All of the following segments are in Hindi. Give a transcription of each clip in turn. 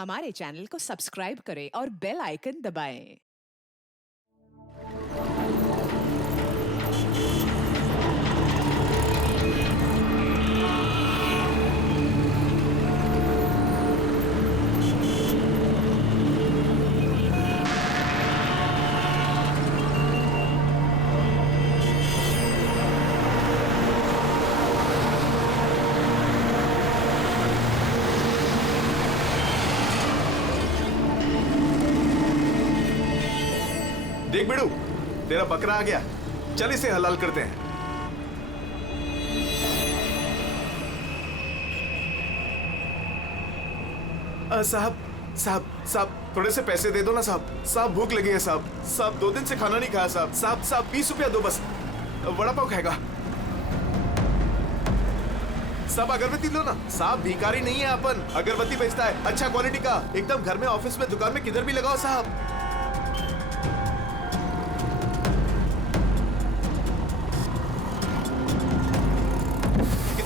हमारे चैनल को सब्सक्राइब करें और बेल आइकन दबाएं। देख बिड़ू, तेरा बकरा आ गया। चल इसे हलाल करते हैं। साहब साहब साहब थोड़े से पैसे दे दो ना साहब। साहब भूख लगी है साहब। साहब 2 दिन से खाना नहीं खाया साहब। साहब साहब 20 रुपया दो बस। वड़ा पाव खाएगा साहब। अगरबत्ती लो ना साहब। भिखारी नहीं है अपन, अगरबत्ती बेचता है अच्छा क्वालिटी का, एकदम घर में, ऑफिस में, दुकान में, किधर भी लगाओ साहब।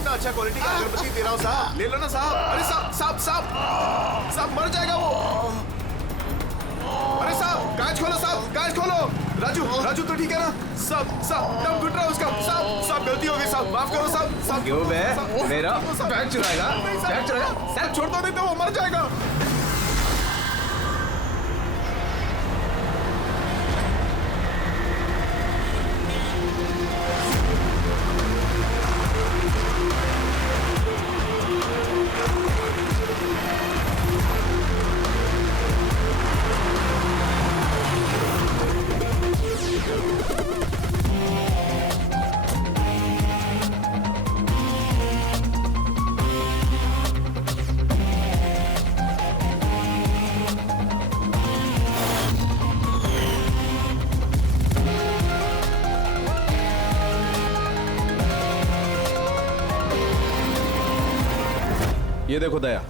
अच्छा क्वालिटी का अगरबत्ती दे रहा हूँ साहब, ले लो ना साहब। अरे साहब साहब साहब साहब मर जाएगा वो। अरे साहब कांच खोलो साहब, कांच खोलो। राजू राजू तो ठीक है ना साहब? साहब दम घुट रहा है उसका साहब। साहब गलती हो गई साहब, माफ करो साहब। साहब क्यों बे? मेरा बैग चुराएगा? बैग चुराएगा? साहब छोड़ दो नहीं तो वो मर जाएगा। ये देखो दया,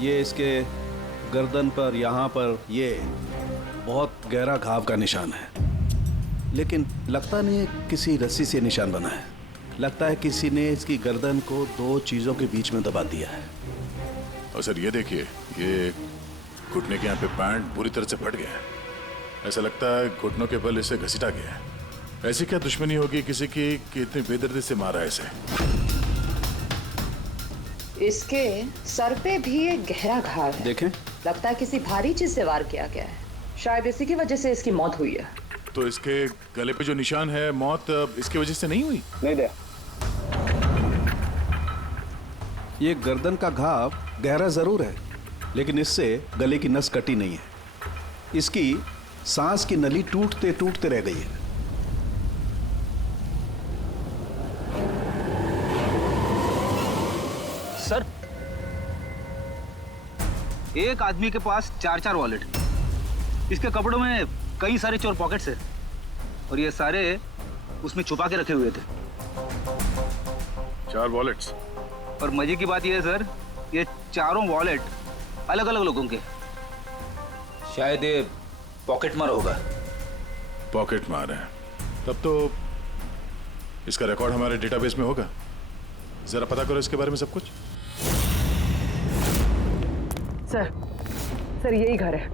ये इसके गर्दन पर, यहाँ पर ये बहुत गहरा घाव का निशान है, लेकिन लगता नहीं है किसी रस्सी से निशान बना है। लगता है किसी ने इसकी गर्दन को 2 चीजों के बीच में दबा दिया है। और सर ये देखिए, ये घुटने के यहाँ पे पैंट बुरी तरह से फट गया है। ऐसा लगता है घुटनों के बल इसे घसीटा गया है। ऐसी क्या दुश्मनी होगी किसी की कि इतनी बेदर्दी से मारा है इसे? इसके सर पे भी एक गहरा घाव है। देखें, लगता है किसी भारी चीज से वार किया गया है। शायद इसी की वजह से इसकी मौत हुई है। तो इसके गले पे जो निशान है, मौत इसकी वजह से नहीं हुई? नहीं दया, ये गर्दन का घाव गहरा जरूर है, लेकिन इससे गले की नस कटी नहीं है। इसकी सांस की नली टूटते टूटते रह गई है। सर, एक आदमी के पास 4 वॉलेट, इसके कपड़ों में कई सारे चोर पॉकेट्स हैं और ये सारे उसमें छुपा के रखे हुए थे। 4 वॉलेट्स? और मजे की बात ये है सर, ये चारों वॉलेट अलग अलग लोगों के। शायद ये पॉकेट मार होगा। पॉकेट मार है? तब तो इसका रिकॉर्ड हमारे डेटाबेस में होगा। जरा पता करो इसके बारे में सब कुछ। सर यही घर है।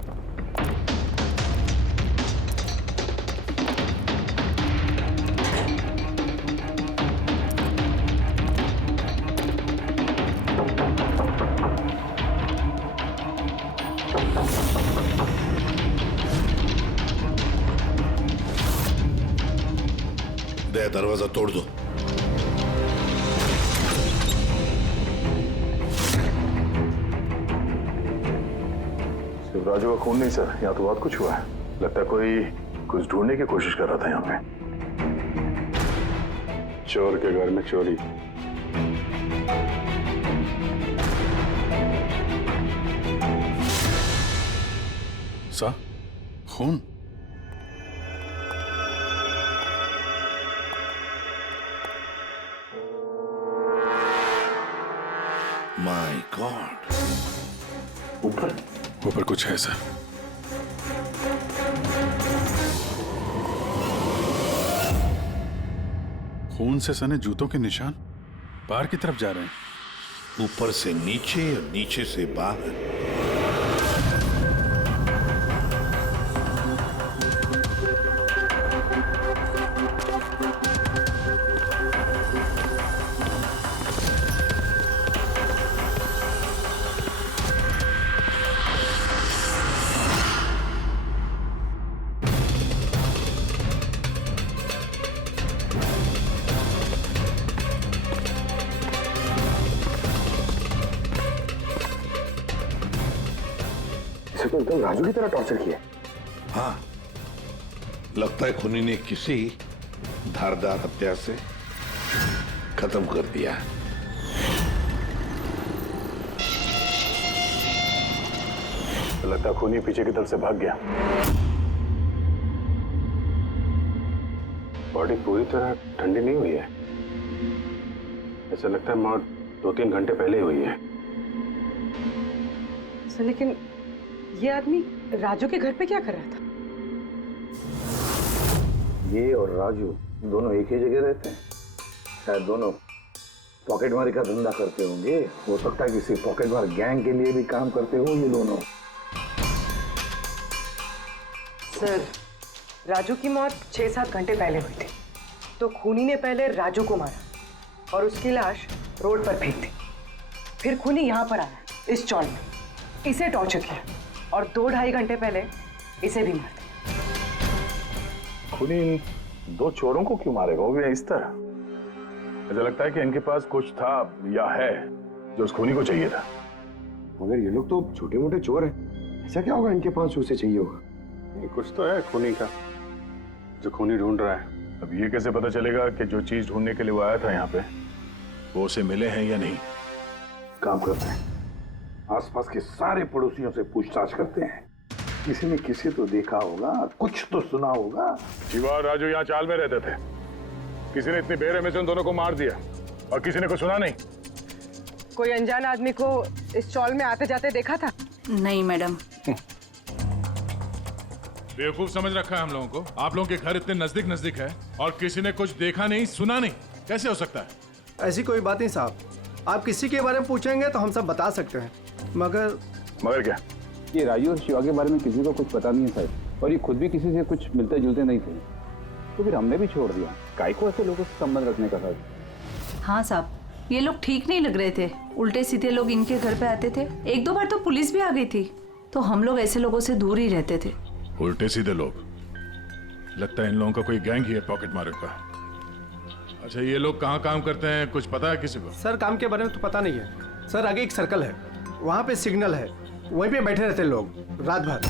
दे दरवाजा तोड़ दो। राजू का खून नहीं सर, यहाँ तो बहुत कुछ हुआ है। लगता है कोई कुछ ढूंढने की कोशिश कर रहा था यहाँ पे। चोर के घर में चोरी। सा खून? My God. ऊपर कुछ है सर। खून से सने जूतों के निशान बाहर की तरफ जा रहे हैं। ऊपर से नीचे और नीचे से बाहर। इसे तो एकदम राजू की तरह टॉर्चर किया। हाँ, लगता है खूनी ने किसी धारदार हत्या से खत्म कर दिया। लगता है खूनी पीछे की तरफ से भाग गया। बॉडी पूरी तरह ठंडी नहीं हुई है, ऐसा लगता है मौत 2-3 घंटे पहले ही हुई है। सर लेकिन ये आदमी राजू के घर पे क्या कर रहा था? ये और राजू दोनों एक ही जगह रहते हैं। शायद दोनों पॉकेटमारी का धंधा करते होंगे। हो सकता है किसी पॉकेटमार गैंग के लिए भी काम करते हो ये दोनों। सर राजू की मौत 6-7 घंटे पहले हुई थी, तो खूनी ने पहले राजू को मारा और उसकी लाश रोड पर फेंक दी। फिर खूनी यहाँ पर आया इस चौल में, इसे टॉर्चर किया और 2-2.5 घंटे पहले इसे भी मार दिया। खूनी इन 2 चोरों को क्यों मारेगा, वो भी इस तरह? मुझे लगता है कि इनके पास कुछ था या है जो उस खूनी को चाहिए था। मगर ये लोग तो छोटे मोटे चोर हैं, ऐसा क्या होगा इनके पास जो उसे चाहिए होगा? कुछ तो है खूनी का जो खूनी ढूंढ रहा है। अब ये कैसे पता चलेगा कि जो चीज ढूंढने के लिए वो आया था यहाँ पे वो उसे मिले हैं या नहीं? काम करते हैं, आसपास के सारे पड़ोसियों से पूछताछ करते हैं। किसी ने किसी तो देखा होगा, कुछ तो सुना होगा। शिवा और राजू यहाँ चाल में रहते थे, किसी ने इतनी बेरहमी से उन दोनों को मार दिया और किसी ने कुछ सुना नहीं। कोई अनजान आदमी को इस चौल में आते जाते देखा था? नहीं मैडम। बेवकूफ समझ रखा है हम लोगों को। आप लोगों के घर इतने नजदीक नजदीक है और किसी ने कुछ देखा नहीं सुना नहीं, कैसे हो सकता है? ऐसी कोई बात नहीं साहब, आप किसी के बारे में पूछेंगे तो हम सब बता सकते हैं, मगर क्या? ये राजू और शिवा के बारे में किसी को कुछ पता नहीं है साहब, और ये खुद भी किसी से कुछ मिलते जुलते नहीं थे, तो फिर हमने भी छोड़ दिया। काय को ऐसे लोगों से संबंध रखने का साहब? हाँ साहब, ये लोग ठीक नहीं लग रहे थे। उल्टे सीधे लोग इनके घर पे आते थे। 1-2 बार तो पुलिस भी आ गई थी, तो हम लोग ऐसे लोगों से दूर ही रहते थे। उल्टे सीधे लोग? लगता है इन लोगों का कोई गैंग ही है पॉकेट मारों का। अच्छा, ये लोग कहाँ काम करते हैं, कुछ पता है किसी को? सर काम के बारे में तो पता नहीं है सर। आगे एक सर्कल है, वहाँ पे सिग्नल है, वहीं पे बैठे रहते हैं लोग रात भर।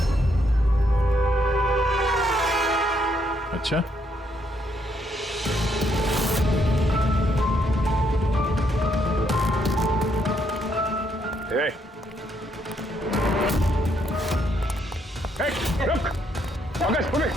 अच्छा, रुक! पुलिस!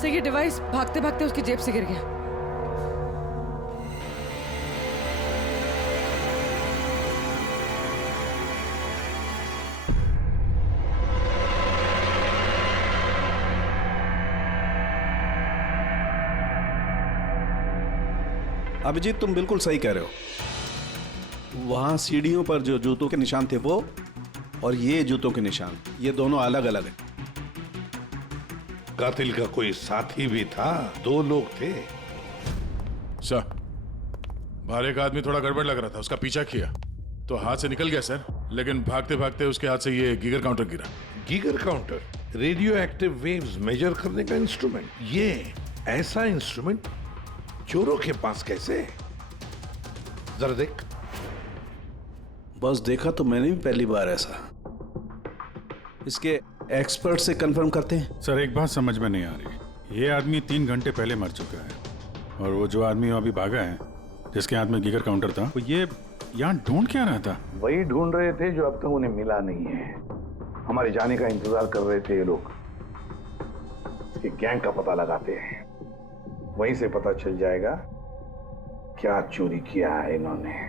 सर ये डिवाइस भागते भागते उसकी जेब से गिर गया। अभिजीत, तुम बिल्कुल सही कह रहे हो। वहां सीढ़ियों पर जो जूतों के निशान थे वो, और ये जूतों के निशान, ये दोनों अलग अलग हैं। कातिल का कोई साथी भी था? 2 लोग थे। सर, बाहर एक आदमी थोड़ा गड़बड़ लग रहा था, उसका पीछा किया तो हाथ से निकल गया सर, लेकिन भागते भागते उसके हाथ से ये गीगर काउंटर गिरा। Geiger counter radioactive waves measure करने का इंस्ट्रूमेंट। ये ऐसा इंस्ट्रूमेंट चोरों के पास कैसे है? जरा देख। बस देखा तो मैंने भी पहली बार ऐसा। इसके एक्सपर्ट से कंफर्म करते हैं। सर एक बात समझ में नहीं आ रही, ये आदमी 3 घंटे पहले मर चुका है और वो जो आदमी अभी भागा है जिसके हाथ में गीगर काउंटर था, वो ये यहाँ ढूंढ क्या रहा था? वही ढूंढ रहे थे जो अब तक उन्हें मिला नहीं है। हमारे जाने का इंतजार कर रहे थे ये लोग। इसके गैंग का पता लगाते हैं, वहीं से पता चल जाएगा क्या चोरी किया है इन्होंने।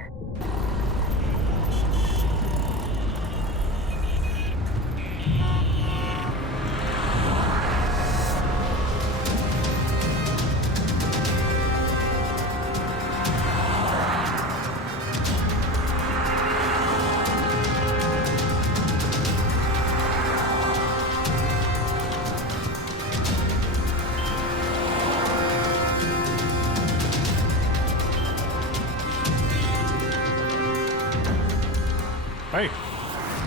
भाई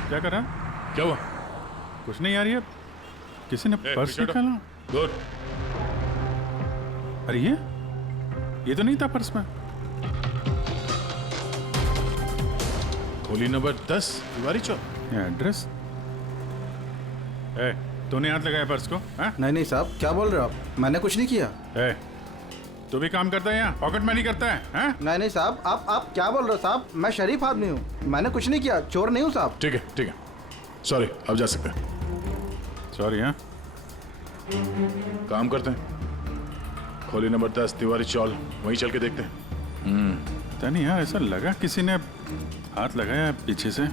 क्या कर रहा है? क्या हुआ? कुछ नहीं यार, ये किसी ने पर्स निकाला। गुड। अरे ये तो नहीं था पर्स में। खोली नंबर 10 तिवारी चौक। ये एड्रेस। तूने हाथ लगाया पर्स को? नहीं नहीं साहब, क्या बोल रहे हो आप? मैंने कुछ नहीं किया। तू भी काम करता है यहाँ, पॉकेट मनी करता है? नहीं नहीं साहब, आप क्या बोल रहे हो साहब? मैं शरीफ आदमी हूँ, मैंने कुछ नहीं किया, चोर नहीं हूँ साहब। ठीक है सॉरी, अब जा सकते हैं। सॉरी। हाँ काम करते हैं, खोली नंबर 10 तिवारी चौल, वहीं चल के देखते हैं। पता नहीं यार, ऐसा लगा किसी ने हाथ लगाया पीछे से।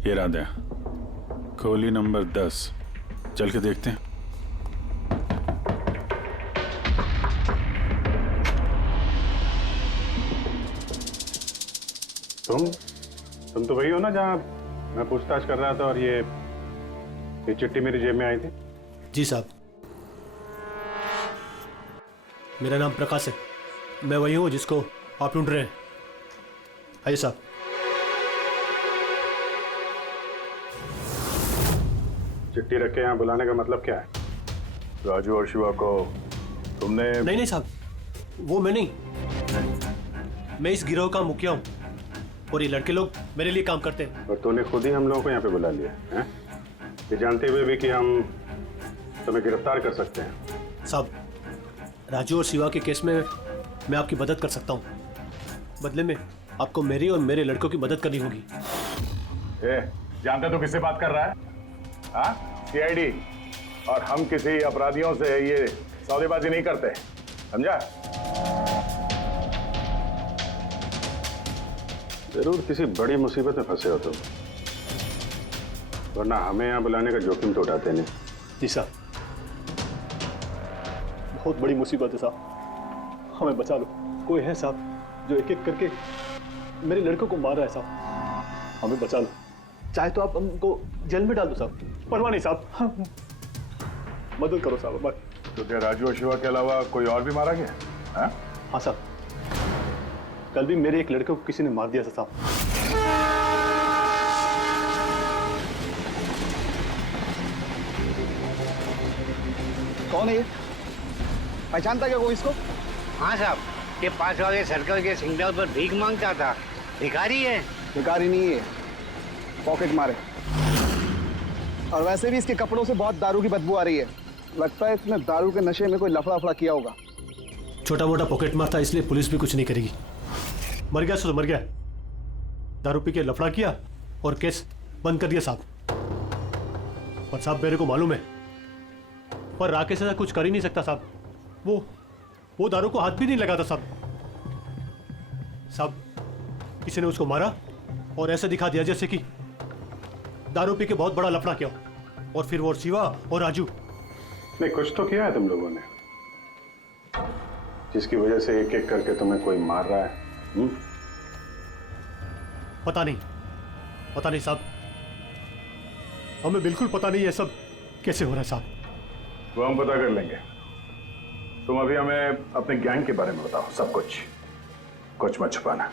ये राधा, खोली नंबर 10, चल के देखते हैं। तुम तो वही हो ना जहाँ मैं पूछताछ कर रहा था और ये चिट्ठी मेरी जेब में आई थी? जी साहब, मेरा नाम प्रकाश है, मैं वही हूँ जिसको आप ढूंढ रहे हैं। आइए साहब। चिट्ठी रख के यहाँ बुलाने का मतलब क्या है? राजू और शिवा को तुमने? नहीं साहब, वो मैं नहीं, मैं इस गिरोह का मुखिया हूँ और ये लड़के लोग मेरे लिए काम करते हैं। और तूने खुद ही हम लोगों को यहाँ पे बुला लिया है, ये जानते हुए भी कि हम तुम्हें गिरफ्तार कर सकते हैं। साहब, राजू और शिवा के केस में मैं आपकी मदद कर सकता हूँ, बदले में आपको मेरी और मेरे लड़कों की मदद करनी होगी। जानते तो किससे बात कर रहा है? हाँ, सीआईडी। और हम किसी अपराधियों से ये सौदेबाजी नहीं करते, समझा? जरूर किसी बड़ी मुसीबत में फंसे हो तुम, वरना हमें यहाँ बुलाने का जोखिम तो उठाते नहीं। जी साहब, बहुत बड़ी मुसीबत है साहब, हमें बचा लो। कोई है साहब जो एक एक करके मेरे लड़कों को मार रहा है साहब, हमें बचा लो। चाहे तो आप हमको जेल में डाल दो साहब, परवाह नहीं साहब, मदद करो साहब हमारी। तो क्या राजू और शिवा के अलावा कोई और भी मारा गया? हाँ साहब, कल भी मेरे एक लड़के को किसी ने मार दिया था साहब। कौन है ये? पहचानता क्या कोई इसको? हाँ साहब, ये 5 वाले सर्कल के सिग्नल पर भीख मांगता था। भिखारी है? भिखारी नहीं है, पॉकेट मारे। और वैसे भी इसके कपड़ों से बहुत दारू की बदबू आ रही है, लगता है इसने दारू के नशे में कोई लफड़ा किया होगा। छोटा मोटा पॉकेट मार था, इसलिए पुलिस भी कुछ नहीं करेगी। मर गया तो मर गया, दारू पी के लफड़ा किया और केस बंद कर दिया साहब। और साहब मेरे को मालूम है, पर राकेश ऐसा कुछ कर ही नहीं सकता साहब, वो दारू को हाथ भी नहीं लगाता साहब। किसी ने उसको मारा और ऐसे दिखा दिया जैसे कि दारू पी के बहुत बड़ा लफड़ा किया, और फिर वो शिवा और राजू। नहीं, कुछ तो किया है तुम लोगों ने, जिसकी वजह से एक एक करके तुम्हें कोई मार रहा है। पता नहीं साहब, हमें बिल्कुल पता नहीं ये सब कैसे हो रहा है साहब। वो हम पता कर लेंगे। तुम अभी हमें अपने गैंग के बारे में बताओ, सब कुछ मत छुपाना।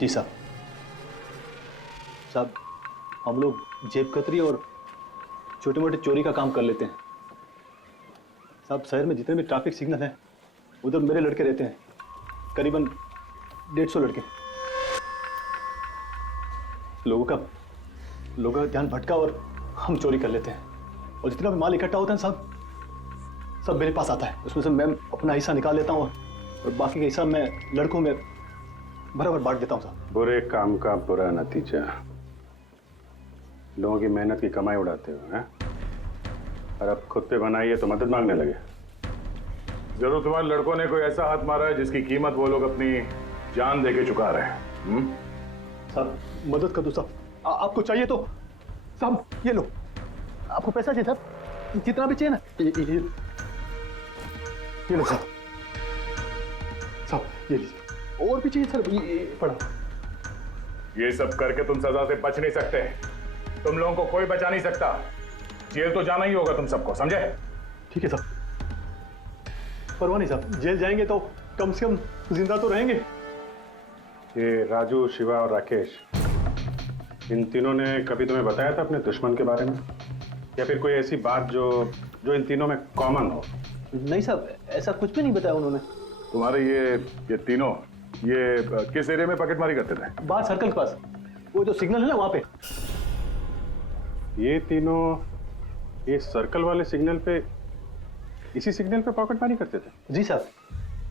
जी साहब। साहब हम लोग जेब कतरी और छोटे मोटे चोरी का काम कर लेते हैं साहब। शहर में जितने भी ट्रैफिक सिग्नल हैं उधर मेरे लड़के रहते हैं, करीबन 150 लड़के। लोगों का ध्यान भटका और हम चोरी कर लेते हैं, और जितना भी माल इकट्ठा होता है साहब सब मेरे पास आता है। उसमें से मैं अपना हिस्सा निकाल लेता हूँ और बाकी का हिस्सा मैं लड़कों में बराबर बांट देता हूँ साहब। बुरे काम का बुरा नतीजा, लोगों की मेहनत की कमाई उड़ाते हो हैं, और अब खुद पे बनाई है तो मदद मांगने लगे। जरूर तुम्हारे लड़कों ने कोई ऐसा हाथ मारा है जिसकी कीमत वो लोग अपनी जान देके चुका रहे हैं। साहब मदद कर दो साहब, आपको चाहिए तो साहब ये लो, आपको पैसा चाहिए साहब, जितना भी चाहिए ना ये लो साहब। साहब ये लीजिए, और भी चाहिए सर, ये पड़ा। ये सब करके तुम सजा से बच नहीं सकते, तुम लोगों को कोई बचा नहीं सकता। जेल तो जाना ही होगा तुम सबको, समझे? ठीक है साहब, परवाह नहीं साहब, जेल जाएंगे तो कम से कम जिंदा तो रहेंगे। ये राजू, शिवा और राकेश, इन तीनों ने कभी तुम्हें बताया था अपने दुश्मन के बारे में, या फिर कोई ऐसी बात जो इन तीनों में कॉमन हो? नहीं साहब, ऐसा कुछ भी नहीं बताया उन्होंने। तुम्हारे ये तीनों ये किस एरिया में पॉकेटमारी करते थे? बाहर सर्कल के पास, वो जो सिग्नल है ना वहां पे। ये तीनों ये सर्कल वाले सिग्नल पे, इसी सिग्नल पे पॉकेटमारी करते थे? जी साहब।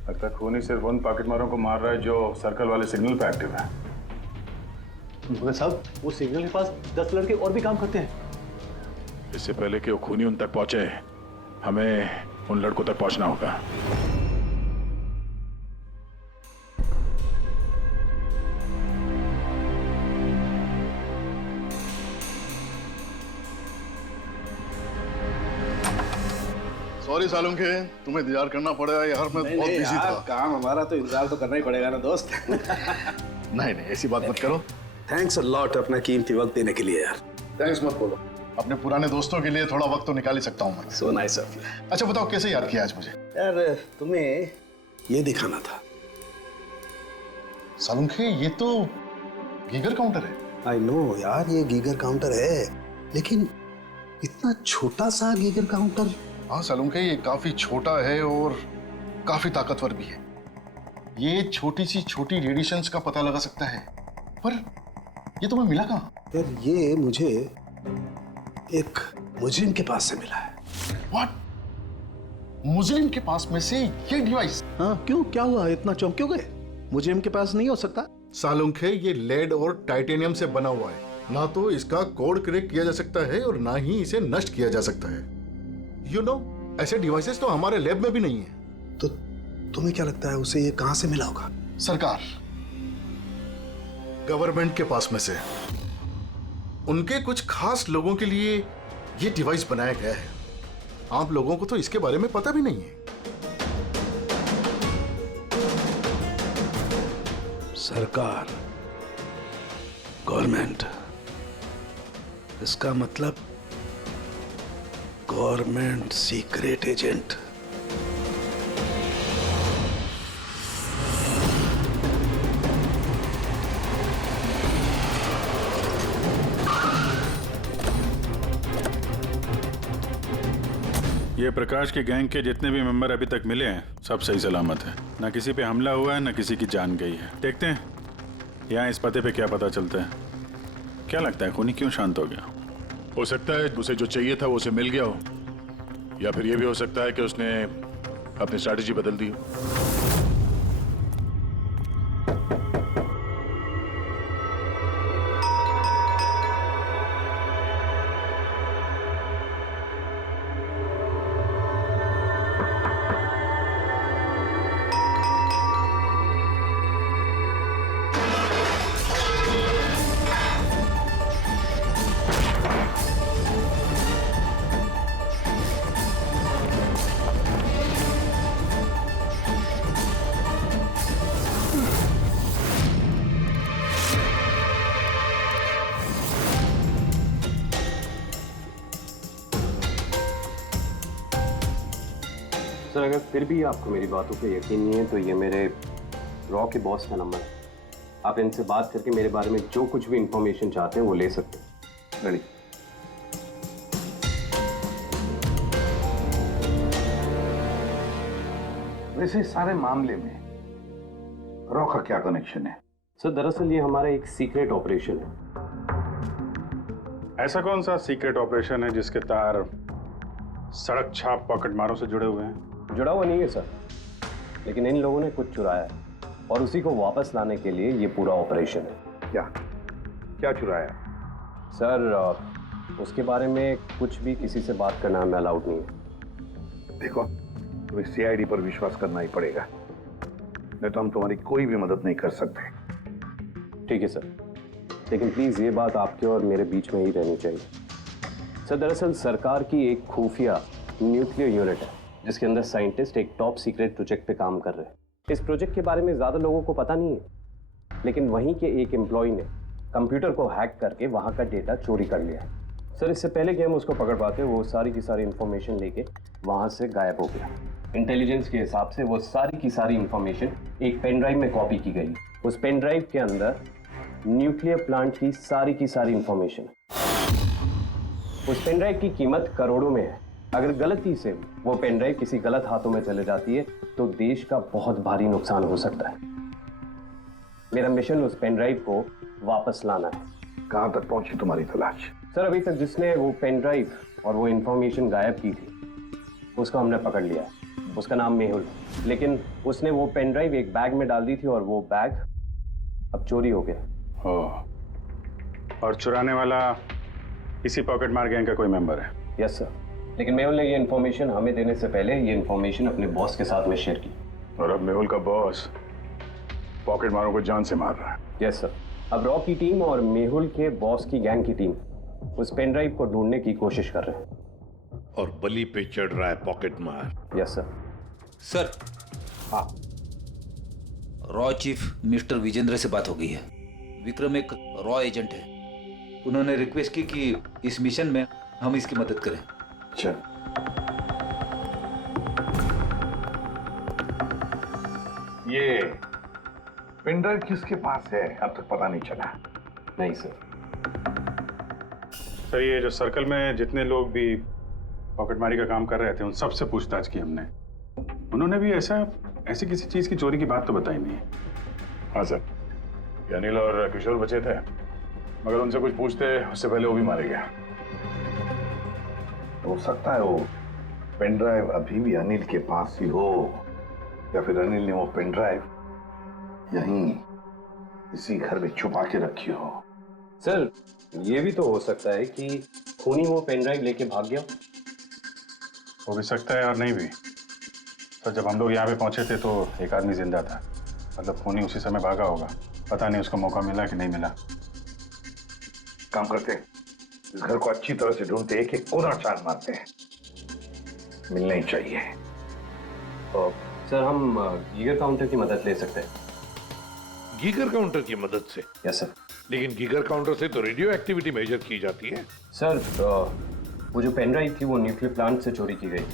लगता है खूनी सिर्फ उन पॉकेटमारों को मार रहा है जो सर्कल वाले सिग्नल पे एक्टिव है। मगर साहब वो सिग्नल के पास 10 लड़के और भी काम करते हैं। इससे पहले कि वो खूनी उन तक पहुंचे, हमें उन लड़कों तक पहुंचना होगा। सॉरी सालुम के, तुम्हें इंतजार करना पड़ेगा यार, मैं बहुत बिजी था। काम हमारा तो इंतजार तो करना ही पड़ेगा ना दोस्त। नहीं ऐसी बात मत करो। थैंक्स अ लॉट अपना कीमती वक्त देने के लिए यार। थैंक्स मत बोलो, अपने पुराने दोस्तों के लिए थोड़ा वक्त तो निकाल ही सकता हूँ मैं। So nice of you. अच्छा बताओ कैसे याद किया आज मुझे? यार तुम्हें ये दिखाना था। सालुम के, ये तो गीगर काउंटर है। आई नो यार, ये गीगर काउंटर है, लेकिन इतना छोटा सा गीगर काउंटर। हाँ सालुम के, ये काफी छोटा है और काफी ताकतवर भी है। ये छोटी रेडिएशंस का पता लगा सकता है, पर ये तुम्हें मिला कहाँ? यार ये मुझे एक मुजरिम के पास से मिला है। व्हाट? मुजरिम के पास में से ये डिवाइस? हाँ क्यों, क्या हुआ, इतना चौंक क्यों गए? मुजरिम के पास नहीं हो सकता? सालुंखे, ये लेड और टाइटेनियम से बना हुआ है, ना तो इसका कोड क्रैक किया जा सकता है और ना ही इसे नष्ट किया जा सकता है। You know, ऐसे डिवाइसेस तो हमारे लैब में भी नहीं है। तो तुम्हें क्या लगता है उसे ये कहां से मिला होगा? सरकार, गवर्नमेंट के पास में से उनके कुछ खास लोगों के लिए ये डिवाइस बनाया गया है। आप लोगों को तो इसके बारे में पता भी नहीं है। सरकार, गवर्नमेंट, इसका मतलब गवर्नमेंट सीक्रेट एजेंट। ये प्रकाश के गैंग के जितने भी मेंबर अभी तक मिले हैं सब सही सलामत है। ना किसी पे हमला हुआ है, ना किसी की जान गई है। देखते हैं यहाँ इस पते पे क्या पता चलता है। क्या लगता है खूनी क्यों शांत हो गया? हो सकता है उसे जो चाहिए था वो उसे मिल गया हो, या फिर ये भी हो सकता है कि उसने अपनी स्ट्रैटेजी बदल दी हो। सर अगर फिर भी आपको मेरी बातों पे यकीन नहीं है तो ये मेरे रॉ के बॉस का नंबर है। आप इनसे बात करके मेरे बारे में जो कुछ भी इंफॉर्मेशन चाहते हैं वो ले सकते हैं। रेडी। वैसे इस सारे मामले में रॉ का क्या कनेक्शन है? सर दरअसल ये हमारा एक सीक्रेट ऑपरेशन है। ऐसा कौन सा सीक्रेट ऑपरेशन है जिसके तार सड़क छाप पॉकेट मारों से जुड़े हुए हैं? जुड़ा हुआ नहीं है सर, लेकिन इन लोगों ने कुछ चुराया है और उसी को वापस लाने के लिए ये पूरा ऑपरेशन है। क्या क्या चुराया? सर उसके बारे में कुछ भी किसी से बात करना हमें अलाउड नहीं है। देखो, तुम्हें सीआईडी पर विश्वास करना ही पड़ेगा, नहीं तो हम तुम्हारी कोई भी मदद नहीं कर सकते। ठीक है सर, लेकिन प्लीज ये बात आपके और मेरे बीच में ही रहनी चाहिए। सर दरअसल सरकार की एक खुफिया न्यूक्लियर यूनिट है जिसके अंदर साइंटिस्ट एक टॉप सीक्रेट प्रोजेक्ट पे काम कर रहे हैं। इस प्रोजेक्ट के बारे में ज्यादा लोगों को पता नहीं है, लेकिन वहीं के एक एम्प्लॉय ने कंप्यूटर को हैक करके वहां का डेटा चोरी कर लिया। सर इससे पहले कि हम उसको पकड़ पाते वो सारी की सारी इंफॉर्मेशन लेके वहां से गायब हो गया। इंटेलिजेंस के हिसाब से वो सारी की सारी इंफॉर्मेशन एक पेन ड्राइव में कॉपी की गई। उस पेन ड्राइव के अंदर न्यूक्लियर प्लांट की सारी इंफॉर्मेशन। उस पेन ड्राइव की कीमत करोड़ों में है। अगर गलती से वो पेन ड्राइव किसी गलत हाथों में चले जाती है तो देश का बहुत भारी नुकसान हो सकता है। मेरा मिशन उस पेन ड्राइव को वापस लाना है। कहां तक पहुंची तुम्हारी तलाश? सर अभी तक जिसने वो पेन ड्राइव और वो इंफॉर्मेशन गायब की थी उसको हमने पकड़ लिया। उसका नाम मेहुल, लेकिन उसने वो पेन ड्राइव एक बैग में डाल दी थी और वो बैग अब चोरी हो गया। और चुराने वाला इसी पॉकेट मार गैंग का कोई मेंबर है? यस सर, लेकिन मेहुल ने ये इन्फॉर्मेशन हमें देने से पहले ये इन्फॉर्मेशन अपने बॉस के साथ में शेयर की। और अब मेहुल का बॉस पॉकेट मारों को जान से मार रहा है। यस सर, अब रॉ की टीम और मेहुल के बॉस की गैंग की टीम उस पेन ड्राइव को ढूंढने की कोशिश कर रहे हैं। और बलि पे चढ़ रहा है पॉकेट मार। Yes sir. सर हाँ, रॉ चीफ मिस्टर विजेंद्र से बात हो गई है। विक्रम एक रॉ एजेंट है। उन्होंने रिक्वेस्ट की कि इस मिशन में हम इसकी मदद करें। अच्छा, ये पेन ड्राइव किसके पास है अब तक पता नहीं चला? नहीं सर। सर ये जो सर्कल में जितने लोग भी पॉकेटमारी का काम कर रहे थे उन सबसे पूछताछ की हमने। उन्होंने भी ऐसी किसी चीज की चोरी की बात तो बताई नहीं है। हाँ सर, अनिल और किशोर बचे थे, मगर उनसे कुछ पूछते उससे पहले वो भी मारे गया। हो सकता है वो पेन ड्राइव अभी भी अनिल के पास ही हो, या फिर अनिल ने वो पेन ड्राइव यहीं इसी घर में छुपा के रखी हो। सर ये भी तो हो सकता है कि खूनी वो पेन ड्राइव लेके भाग गया। हो भी सकता है और नहीं भी। तो जब हम लोग यहाँ पे पहुंचे थे तो एक आदमी जिंदा था, मतलब खूनी उसी समय भागा होगा। पता नहीं उसको मौका मिला कि नहीं मिला। काम करते हैं, इस घर को अच्छी तरह से ढूंढते, एक एक कोना छान मारते हैं। मिलना ही चाहिए। तो सर हम गीगर काउंटर की मदद ले सकते हैं। गीगर काउंटर की मदद से? Yes sir. लेकिन गीगर काउंटर से तो रेडियो एक्टिविटी मेजर की जाती है। सर वो जो पेन ड्राइव थी वो न्यूक्लियर प्लांट से चोरी की गई।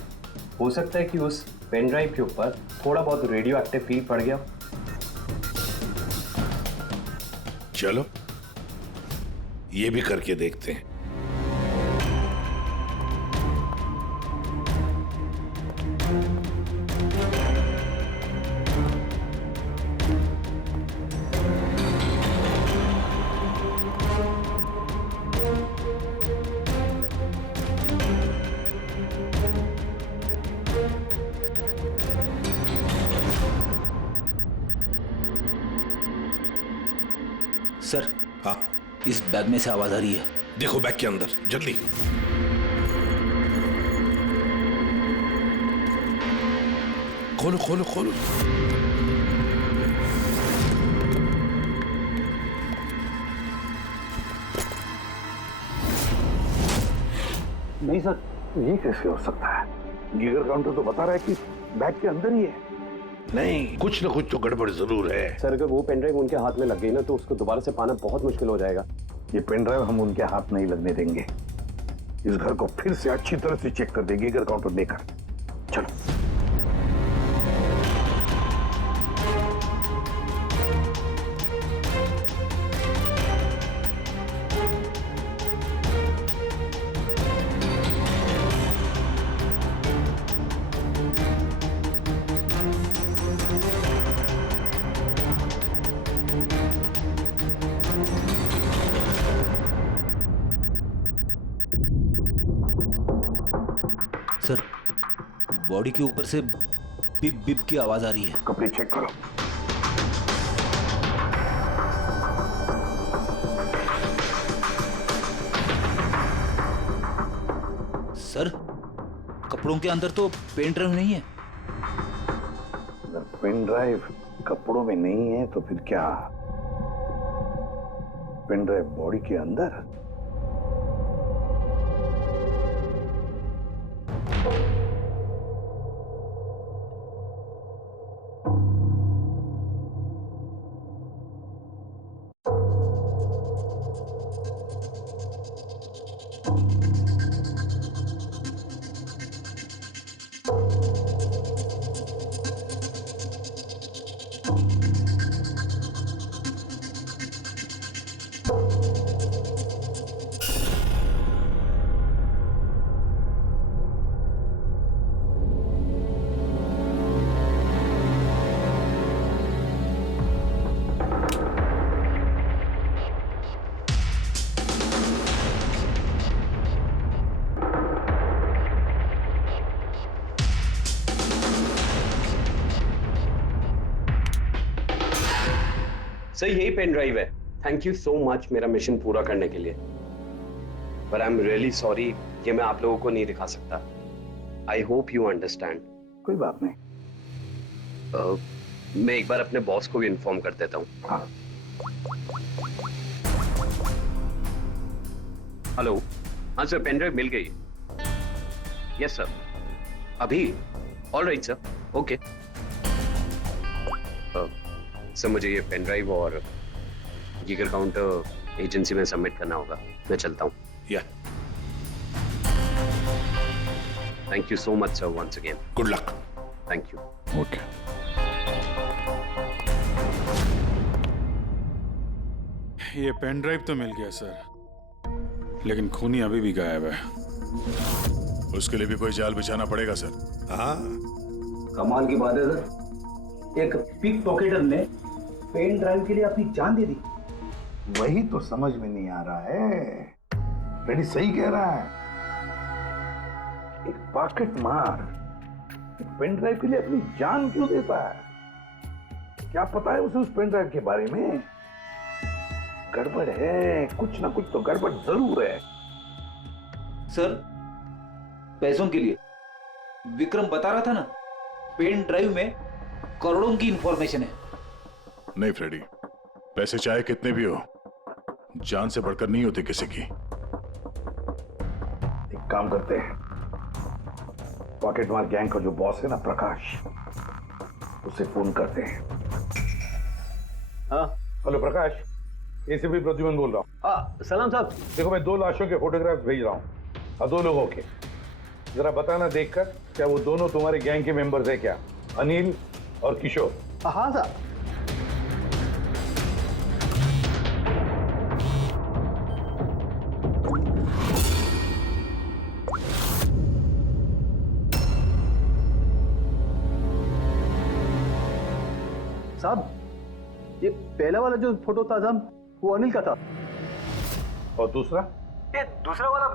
हो सकता है कि उस पेन ड्राइव के ऊपर थोड़ा बहुत रेडियो एक्टिव फील पड़ गया। चलो ये भी करके देखते हैं। सर हाँ, इस बैग में से आवाज आ रही है। देखो बैग के अंदर, जल्दी। खोलो खोलो खोलो। नहीं सर, ये कैसे हो सकता है? गीगर काउंटर तो बता रहा है कि बैग के अंदर ही है। नहीं, कुछ ना कुछ तो गड़बड़ जरूर है। सर अगर वो पेन ड्राइव उनके हाथ में लग गई ना तो उसको दोबारा से पाना बहुत मुश्किल हो जाएगा। ये पेन ड्राइव हम उनके हाथ नहीं लगने देंगे। इस घर को फिर से अच्छी तरह से चेक कर देंगे गीगर काउंटर लेकर। चलो। बॉडी के ऊपर से बिप बिप की आवाज आ रही है। कपड़े चेक करो। सर, कपड़ों के अंदर तो पेन ड्राइव नहीं है। अगर पेन ड्राइव कपड़ों में नहीं है तो फिर क्या? पेन ड्राइव बॉडी के अंदर? सर यही पेन ड्राइव है। थैंक यू सो मच मेरा मिशन पूरा करने के लिए। पर आई एम रियली सॉरी, ये मैं आप लोगों को नहीं दिखा सकता। I hope you understand. कोई बात नहीं। मैं एक बार अपने बॉस को भी इन्फॉर्म कर देता हूँ। हाँ। हेलो, हाँ सर, पेन ड्राइव मिल गई। यस सर, अभी? All right sir, okay. Sir मुझे ये पेन ड्राइव और गीगर काउंटर एजेंसी में सबमिट करना होगा। मैं चलता हूँ। या thank you so much sir once again. Good luck. Thank you. Okay. ये पेन ड्राइव तो मिल गया सर, लेकिन खूनी अभी भी गायब है। उसके लिए भी कोई जाल बिछाना पड़ेगा सर। हाँ, कमाल की बात है सर, एक पिक पॉकेटर ने पेन ड्राइव के लिए अपनी जान दे दी। वही तो समझ में नहीं आ रहा है। रेडी सही कह रहा है। एक पॉकेट मार एक पेन ड्राइव के लिए अपनी जान क्यों देता है? क्या पता है उसे उस पेन ड्राइव के बारे में? गड़बड़ है, कुछ ना कुछ तो गड़बड़ जरूर है। सर, पैसों के लिए विक्रम बता रहा था ना, पेन ड्राइव में करोड़ों की इंफॉर्मेशन है। नहीं फ्रेडी, पैसे चाहे कितने भी हो, जान से बढ़कर नहीं होते किसी की। एक काम करते हैं, पॉकेट मार गैंग का जो बॉस है ना प्रकाश, उसे फोन करते हैं। हाँ हेलो प्रकाश, एसीपी प्रद्युमन बोल रहा हूँ। हाँ सलाम साहब। देखो मैं 2 लाशों के फोटोग्राफ्स भेज रहा हूँ और 2 लोगों के। जरा बताना देखकर क्या वो दोनों तुम्हारे गैंग के मेंबर्स है क्या? अनिल और किशोर। हाँ साहब। साहब, ये पहला वाला जो फोटो था साहब, वो अनिल का था। और दूसरा? ये दूसरा वाला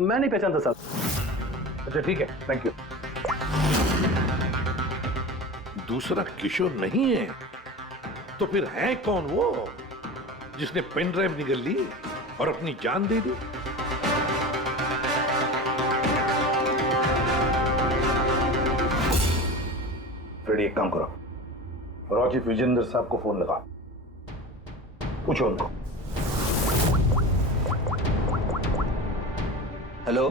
मैं नहीं पहचानता साहब। अच्छा ठीक है, थैंक यू। दूसरा किशोर नहीं है तो फिर है कौन वो जिसने पेन ड्राइव निगल ली और अपनी जान दे दी? फ्रेडी एक काम करो, रॉचिफ विजेंद्र साहब को फोन लगा, पूछो उनको। हेलो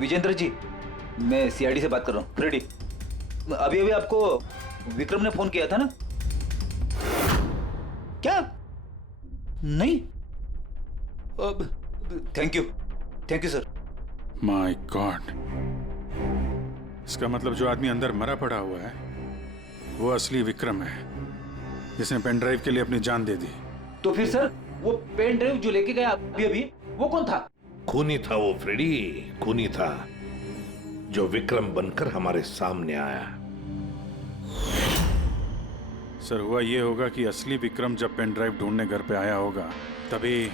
विजेंद्र जी, मैं सीआईडी से बात कर रहा हूँ। फ्रेडी, अभी अभी आपको विक्रम ने फोन किया था ना? क्या? नहीं? Thank you sir. My God, इसका मतलब जो आदमी अंदर मरा पड़ा हुआ है वो असली विक्रम है, जिसने पेन ड्राइव के लिए अपनी जान दे दी। तो फिर सर, वो पेन ड्राइव जो लेके गया अभी अभी, वो कौन था? खूनी था वो फ्रेडी, खूनी था जो विक्रम बनकर हमारे सामने आया। सर, हुआ ये होगा कि असली विक्रम जब पेन ड्राइव ढूंढने घर पे आया होगा तभी।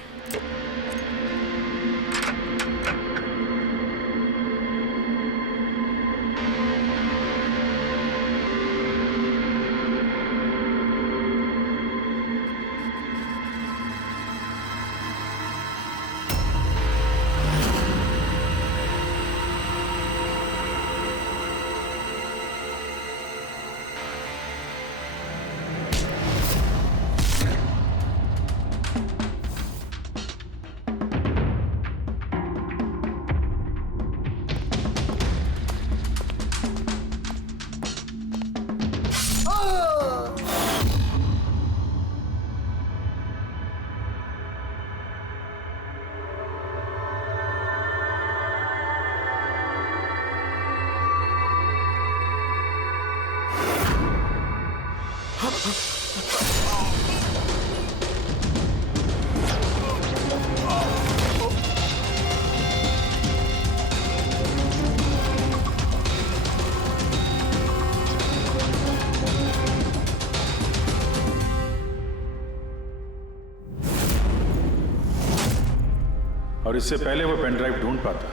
और इससे पहले वो पेन ड्राइव ढूंढ पाता,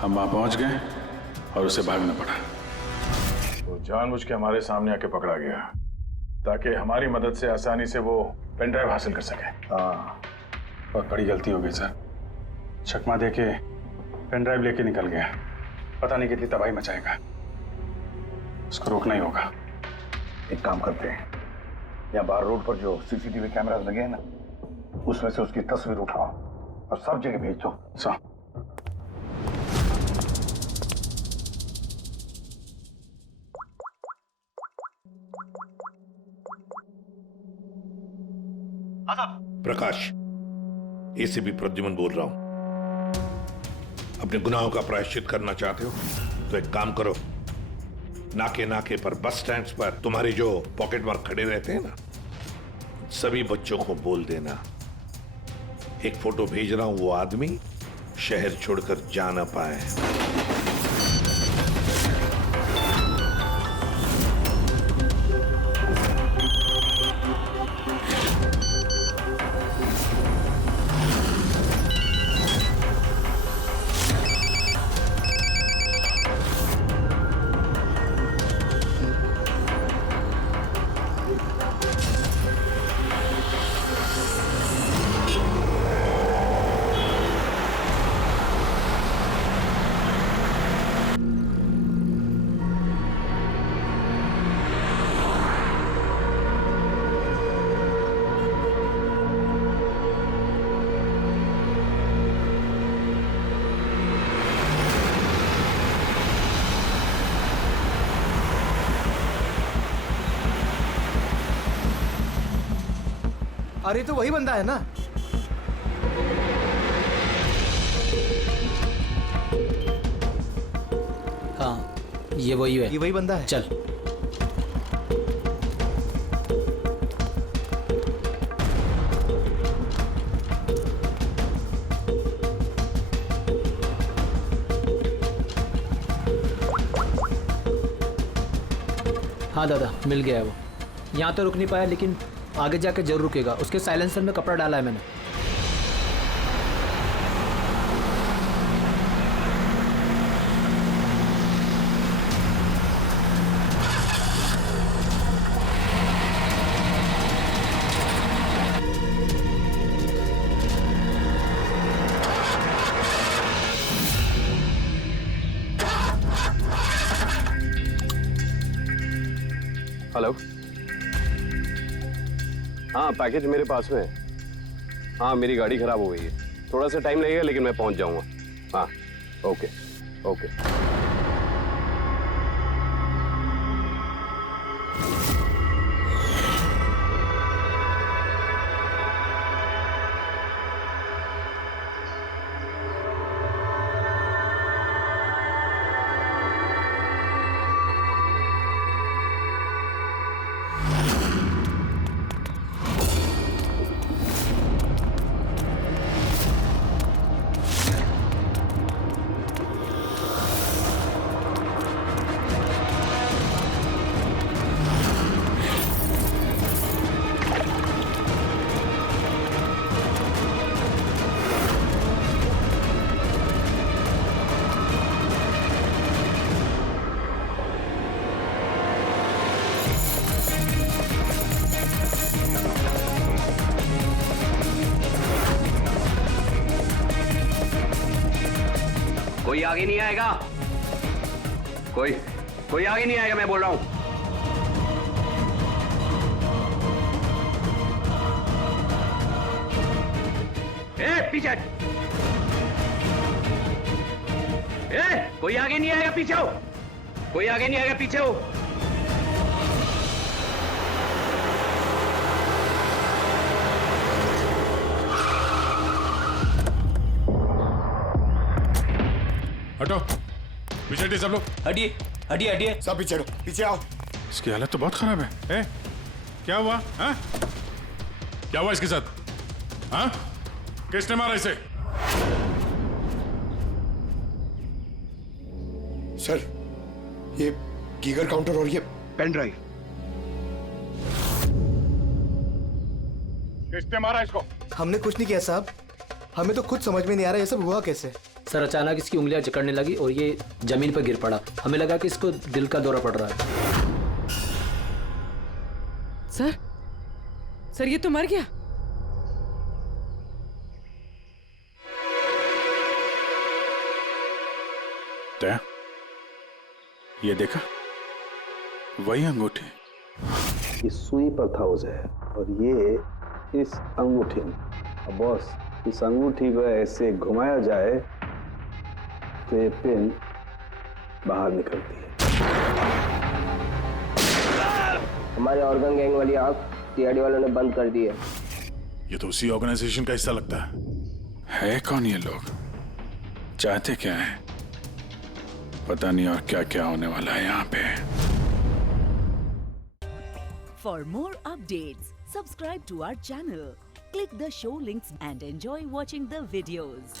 हम वहां पहुंच गए और उसे भागना पड़ा। वो जानबूझ के हमारे सामने आके पकड़ा गया ताकि हमारी मदद से आसानी से वो पेन ड्राइव हासिल कर सके। हाँ, बहुत बड़ी गलती हो गई सर। चकमा दे के पेन ड्राइव लेके निकल गया, पता नहीं कितनी तबाही मचाएगा। उसको रोकना ही होगा। एक काम करते हैं, यहाँ बाहर रोड पर जो सीसीटीवी कैमरास लगे हैं ना, उसमें से उसकी तस्वीर उठाओ और सब जगह भेज दो। सर प्रकाश, एसीपी प्रद्युमन बोल रहा हूं। अपने गुनाहों का प्रायश्चित करना चाहते हो तो एक काम करो, नाके नाके पर, बस स्टैंड पर तुम्हारे जो पॉकेट मार खड़े रहते हैं ना, सभी बच्चों को बोल देना एक फोटो भेज रहा हूं, वो आदमी शहर छोड़कर जा ना पाए। अरे तो वही बंदा है ना? हाँ, ये वही है। ये वही बंदा है। चल। हाँ दादा, मिल गया है वो। यहाँ तो रुक नहीं पाया, लेकिन आगे जाके जरूर रुकेगा। उसके साइलेंसर में कपड़ा डाला है मैंने। हेलो, हाँ पैकेज मेरे पास में है। हाँ मेरी गाड़ी खराब हो गई है, थोड़ा सा टाइम लगेगा लेकिन मैं पहुंच जाऊंगा। हाँ ओके ओके। कोई आगे नहीं आएगा, कोई आगे नहीं आएगा, मैं बोल रहा हूं। पीछे, कोई आगे नहीं आएगा, पीछे हो। कोई आगे नहीं आएगा, पीछे हो। हटो, पीछे हटिए सब लोग। हटिए हटिए हटिए। सब पीछे हटो, पीछे आओ। इसकी हालत तो बहुत खराब है। ए, क्या हुआ? हाँ? क्या हुआ इसके साथ? हाँ? किसने मारा इसे? सर, ये गीगर काउंटर और ये पेन ड्राइव। किसने मारा इसको? हमने कुछ नहीं किया साहब, हमें तो खुद समझ में नहीं आ रहा ये सब हुआ कैसे। सर अचानक इसकी उंगलियां जकड़ने लगी और ये जमीन पर गिर पड़ा। हमें लगा कि इसको दिल का दौरा पड़ रहा है। सर ये तो मर गया। दया, ये देखा? वही अंगूठी। ये सुई पर था उसे और ये इस अंगूठी में। अब बॉस, इस अंगूठी को ऐसे घुमाया जाए तो ये पिन बाहर निकलती है। हमारे ऑर्गन गैंग वाली आग सीआईडी वालों ने बंद कर दी है। ये तो उसी ऑर्गेनाइजेशन का हिस्सा लगता है कौन ये लोग? चाहते क्या है? पता नहीं और क्या क्या होने वाला है यहाँ पे। For more updates, subscribe to our channel, click the show links and enjoy watching the videos.